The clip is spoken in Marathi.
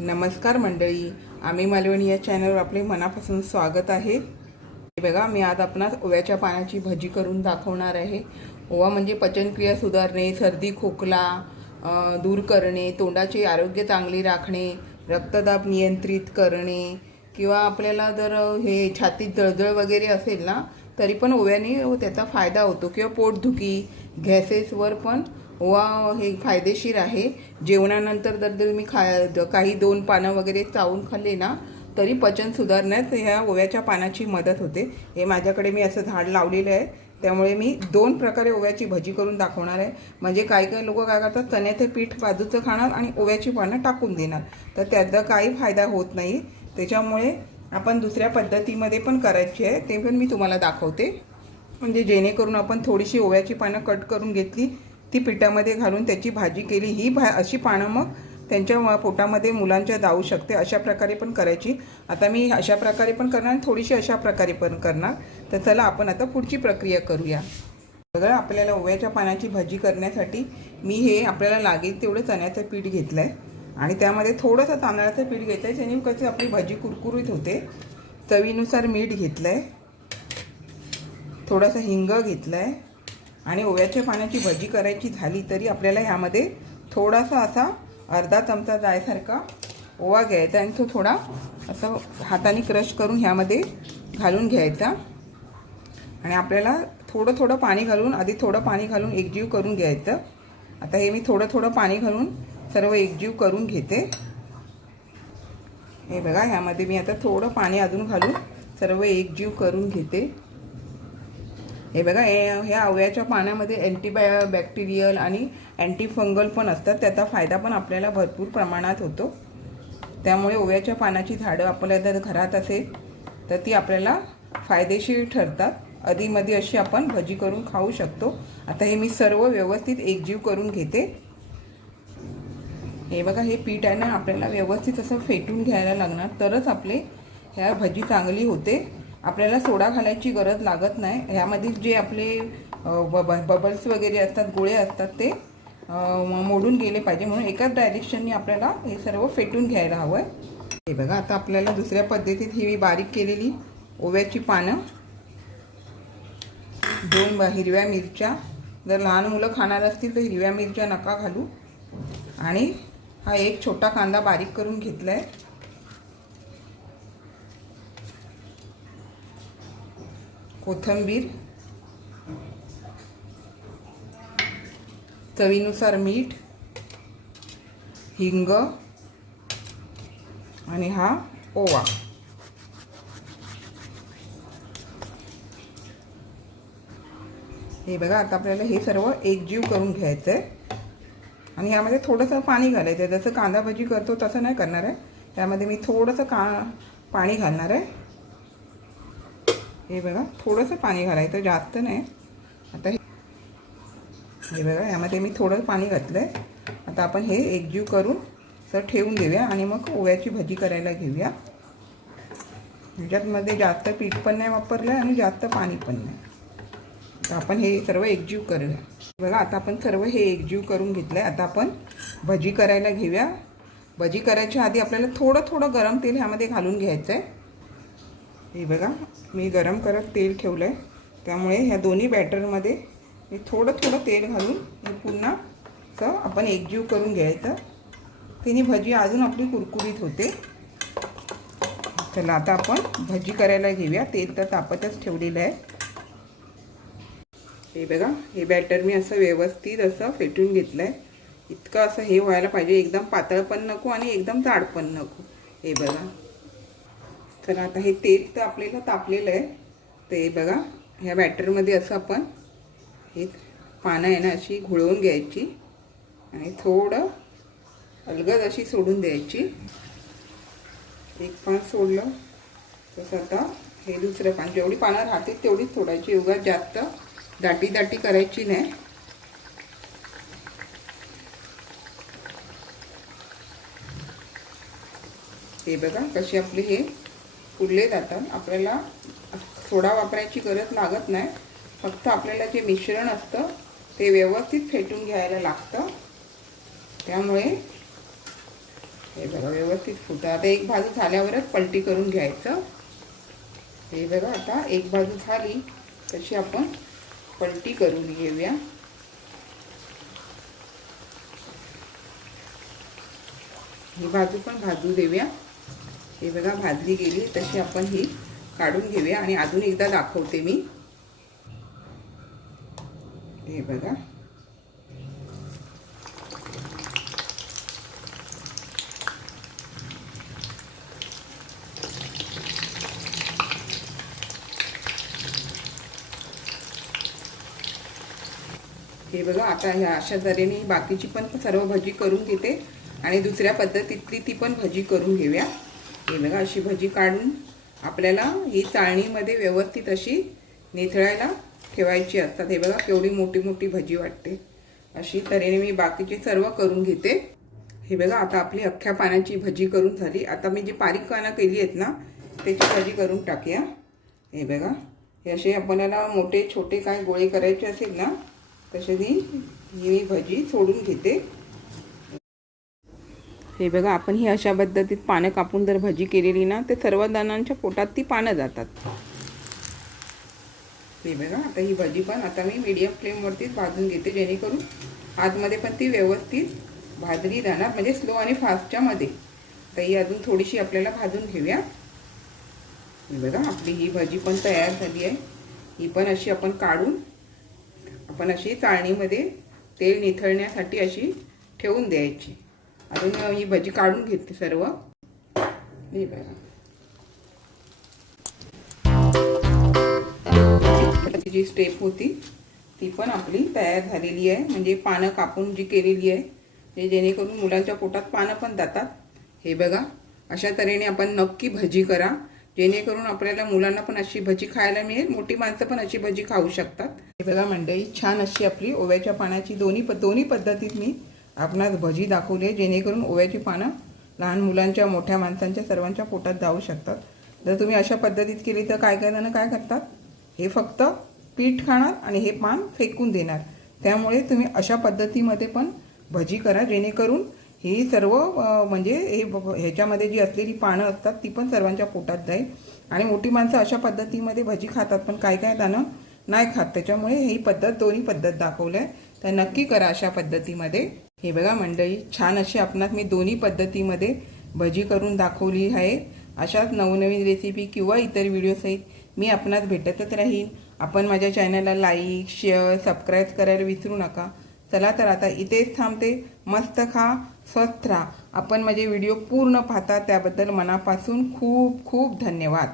नमस्कार मंडळी आम्ही मालवणी या चॅनलवर आपले मनापासून स्वागत आहे. बघा मी आज आपणास ओव्याच्या पानाची भजी करून दाखवणार आहे. ओवा म्हणजे पचनक्रिया सुधारणे सर्दी खोकला दूर करणे तोंडाचे आरोग्य चांगले राखणे रक्तदाब नियंत्रित करणे किंवा आपल्याला जर हे छातीत जळजळ वगैरे असेल ना तरी पण ओव्याने त्याचा फायदा होतो. किंवा पोटदुखी गॅसेसवर पण ओवा हे फायदेशीर आहे. जेवणानंतर जर तुम्ही खा काही दोन पानं वगैरे चावून खाल्ले ना तरी पचन सुधारण्यात ह्या ओव्याच्या पानाची मदत होते. हे माझ्याकडे मी असं झाड लावलेलं आहे. त्यामुळे मी दोन प्रकारे ओव्याची भजी करून दाखवणार आहे. म्हणजे काही काही लोक काय करतात चण्याचे पीठ बाजूचं खाणार आणि ओव्याची पानं टाकून देणार. तर त्याचा काही फायदा होत नाही. त्याच्यामुळे आपण दुसऱ्या पद्धतीमध्ये पण करायची आहे. ते पण मी तुम्हाला दाखवते. म्हणजे जेणेकरून आपण थोडीशी ओव्याची पानं कट करून घेतली ती पिठामध्ये घालून त्याची भाजी केली. ही भा अशी पानं मग त्यांच्या पोटामध्ये मुलांच्या जाऊ शकते अशा प्रकारे पण करायची. आता मी अशा प्रकारे पण करणार आणि थोडीशी अशा प्रकारे पण करणार. तर चला आपण आता पुढची प्रक्रिया करूया. सगळं आपल्याला ओव्याच्या पानाची भाजी करण्यासाठी मी हे आपल्याला लागेल तेवढं चण्याचं पीठ घेतलं आहे आणि त्यामध्ये थोडंसं तांदळाचं पीठ घेतलं आहे त्याने कशी आपली भाजी कुरकुरीत होते. चवीनुसार मीठ घेतलं आहे थोडासा हिंग घेतलं आहे आणि ओव्याच्या पाण्याची भजी करायची झाली तरी आपल्याला ह्यामध्ये थोडासा असा अर्धा चमचा जायसारखा ओवा घ्यायचा आणि तो थोडा असं हाताने क्रश करून ह्यामध्ये घालून घ्यायचा. आणि आपल्याला थोडं थोडं पाणी घालून आधी थोडं पाणी घालून एकजीव करून घ्यायचं. आता हे मी थोडं थोडं पाणी घालून सर्व एकजीव करून घेते. हे बघा ह्यामध्ये मी आता थोडं पाणी अजून घालून सर्व एकजीव करून घेते. हे बघा हे ह्या आवळ्याच्या पाण्यामध्ये अँटीबाय बॅक्टेरियल आणि अँटीफंगल पण असतात. त्याचा फायदा पण आपल्याला भरपूर प्रमाणात होतो. त्यामुळे ओव्याच्या पानाची झाडं आपल्या जर घरात असेल तर ती आपल्याला फायदेशीर ठरतात. अधीमध्ये अशी आपण भजी करून खाऊ शकतो. आता हे मी सर्व व्यवस्थित एकजीव करून घेते. हे बघा हे पीठ आहे ना आपल्याला व्यवस्थित असं फेटून घ्यायला लागणार. तरच आपले ह्या भजी चांगली होते. आपल्याला सोडा घालायची गरज लागत नाही. ह्यामधील जे आपले बब बबल्स वगैरे असतात गोळे असतात ते मोडून गेले पाहिजे म्हणून एकाच डायरेक्शननी आपल्याला हे सर्व फेटून घ्यायला हवं आहे हे बघा आता आपल्याला दुसऱ्या पद्धतीत ही मी बारीक केलेली ओव्याची पानं. दोन हिरव्या मिरच्या. जर लहान मुलं खाणार असतील तर हिरव्या मिरच्या नका घालू. आणि हा एक छोटा कांदा बारीक करून घेतला आहे कोथंबीर चवीनुसार मीठ हिंग आणि हा ओवा. हे बघा आता आपल्याला हे सर्व एकजीव करून घ्यायचं आहे आणि यामध्ये थोडंसं पाणी घालायचं आहे जसं कांदा भजी करतो तसं नाही करणार आहे. त्यामध्ये मी थोडंसं का पाणी घालणार आहे. हे बघा थोडंसं पाणी घालायचं जास्त नाही. आता हे हे बघा यामध्ये मी थोडं पाणी घातलं आहे आता आपण हे एकजीव करून तर ठेवून देऊया आणि मग ओव्याची भजी करायला घेऊया. ह्याच्यातमध्ये जास्त पीठ पण नाही वापरलं आणि जास्त पाणी पण नाही. तर आपण हे सर्व एकजीव करूया. बघा आता आपण सर्व हे एकजीव करून घेतलं आहे आता आपण भजी करायला घेऊया. भजी करायच्या आधी आपल्याला थोडं थोडं गरम तेल ह्यामध्ये घालून घ्यायचं आहे हे बघा मी गरम करत तेल ठेवलं आहे त्यामुळे ह्या दोन्ही बॅटरमध्ये मी थोडं थोडं तेल घालून हे पुन्हा असं आपण एकजीव करून घ्यायचं. तिने भजी अजून आपली कुरकुरीत होते. चला आता आपण भजी करायला घेऊया. तेल तर तापतच ठेवलेलं आहे. हे बघा हे बॅटर मी असं व्यवस्थित असं फेटून घेतलं आहे इतकं असं हे व्हायला पाहिजे. एकदम पातळ पण नको आणि एकदम जाड पण नको. हे बघा. तर आता हे तेल तर आपल्याला तापलेलं आहे. ते बघा ह्या बॅटरमध्ये असं आपण हे पानं आहे ना अशी घुळवून घ्यायची आणि थोडं अलगद अशी सोडून द्यायची. एक पान सोडलं तसं आता हे दुसरं पान. जेवढी पानं राहतील तेवढीच सोडायची. उगा जास्त दाटी दाटी करायची नाही. हे बघा कशी आपली हे फुलले जातात. आपल्याला सोडा वापरायची गरज लागत नाही. फक्त आपल्याला जे मिश्रण असतं ते व्यवस्थित फेटून घ्यायला लागतं. त्यामुळे हे बघा व्यवस्थित फुटं. आता एक बाजू झाल्यावरच पलटी करून घ्यायचं. हे बघा आता एक बाजू झाली तशी आपण पलटी करून घेऊया. ही बाजू पण भाजू देऊया. हे बघा भाजली गेली. तशी आपण ही काढून घेऊया आणि अजून एकदा दाखवते मी. हे बघा. हे बघा आता ह्या अशा तऱ्हेने बाकीची पण सर्व भजी करून घेते. आणि दुसऱ्या पद्धतीतली ती पण भजी करून घेऊया. हे बघा अशी भजी काढून आपल्याला ही चाळणीमध्ये व्यवस्थित अशी निथळायला ठेवायची असतात. हे बघा केवढी मोठी मोठी भजी वाटते. अशी तऱ्हेने मी बाकीचे सर्व करून घेते. हे बघा आता आपली अख्ख्या पानाची भजी करून झाली. आता मी जी बारीक पानं केली आहेत ना त्याची भजी करून टाकूया. हे बघा हे असे आपल्याला मोठे छोटे काय गोळे करायचे असेल ना तसे मी ही भजी सोडून घेते. हे बघा आपण ही अशा पद्धतीत पानं कापून जर भजी केलेली ना तर सर्व जणांच्या पोटात ती पानं जातात. हे बघा आता ही भजी पण आता मी मीडियम फ्लेमवरतीच भाजून घेते जेणेकरून आतमध्ये पण ती व्यवस्थित भाजली जाणार म्हणजे स्लो आणि फास्टच्या मध्ये. तर ही अजून थोडीशी आपल्याला भाजून घेऊया. हे बघा आपली ही भजी पण तयार झाली आहे. ही पण अशी आपण काढून आपण अशी चाळणीमध्ये तेल निथळण्यासाठी अशी ठेवून द्यायची. अजून ही भजी काढून घेते सर्व. हे बघा. जी स्टेप होती ती पण आपली तयार झालेली आहे. म्हणजे पानं कापून जी केलेली आहे म्हणजे जेणेकरून मुलांच्या पोटात पानं पण जातात. हे बघा अशा तऱ्हेने आपण नक्की भजी करा. जेणेकरून आपल्याला मुलांना पण अशी भजी खायला मिळेल. मोठी माणसं पण अशी भजी खाऊ शकतात. हे बघा मंडळी छान अशी आपली ओव्याच्या पानाची दोन्ही प दोन्ही पद्धतीत मी आपणास भजी दाखवली आहे जेणेकरून ओव्याची पानं लहान मुलांच्या मोठ्या माणसांच्या सर्वांच्या पोटात जाऊ शकतात. जर तुम्ही अशा पद्धतीत केली तर काय काय जण काय करतात? हे फक्त पीठ खाणार आणि हे पान फेकून देणार. त्यामुळे तुम्ही अशा पद्धतीमध्ये पण भजी करा जेणेकरून ही सर्व म्हणजे हे ह्याच्यामध्ये जी असलेली पानं असतात ती पण सर्वांच्या पोटात जाईल. आणि मोठी माणसं अशा पद्धतीमध्ये भजी खातात पण काय काय दाणं नाही खात. त्याच्यामुळे ही पद्धत दोन्ही पद्धत दाखवल्या तर नक्की करा अशा पद्धतीमध्ये. हे बघा मंडळी छान अशी आपणास मी दोन्ही पद्धतीमध्ये भजी करून दाखवली आहे. अशाच नवनवीन रेसिपी किंवा इतर व्हिडिओसहित मी आपणास भेटतच राहीन. आपण माझ्या चॅनलला लाईक शेअर सबस्क्राईब करायला विसरू नका. चला तर आता इथेच थांबते. मस्त खा स्वस्थ राहा. आपण माझे व्हिडिओ पूर्ण पाहता त्याबद्दल मनापासून खूप खूप धन्यवाद.